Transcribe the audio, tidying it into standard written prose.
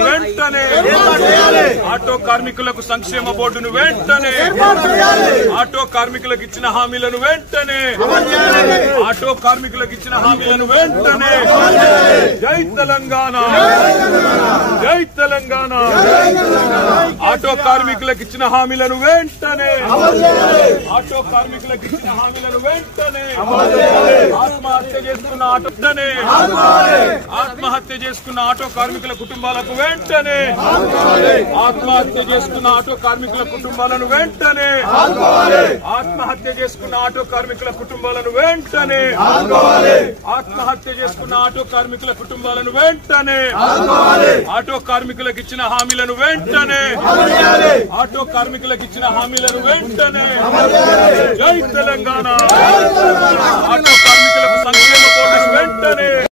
వెంటనే ఆటో కార్మికులకు సంక్షేమ బోర్డును వెంటనే ఆటో కార్మికులకు ఇచ్చిన హామీలను వెంటనే ఆటో కార్మికులకు ఇచ్చిన హామీలను వెంటనే జై తెలంగాణ జై తెలంగాణ ఆటో కార్మికులకు ఇచ్చిన హామీలను వెంటనే ఆటో కార్మికులకు ఇచ్చిన హామీలను వెంటనే ఆత్మహత్య చేసుకున్న ఆత్మహత్య చేసుకున్న ఆటో కార్మికుల కుటుంబాలకు వెంటనే ఆత్మహత్య చేసుకున్న ఆటో కార్మికుల కుటుంబాలను వెంటనే ఆత్మహత్య చేసుకున్న ఆటో కార్మికుల కుటుంబాలను వెంటనే ఆత్మహత్య చేసుకున్న ఆటో కార్మికుల కుటుంబాలను వెంటనే ఆటో కార్మికులకు ఇచ్చిన హామీలను వెంటనే ఆటో కార్మికులకు ఇచ్చిన హామీలను వెంటనే జై తెలంగాణ ఆటో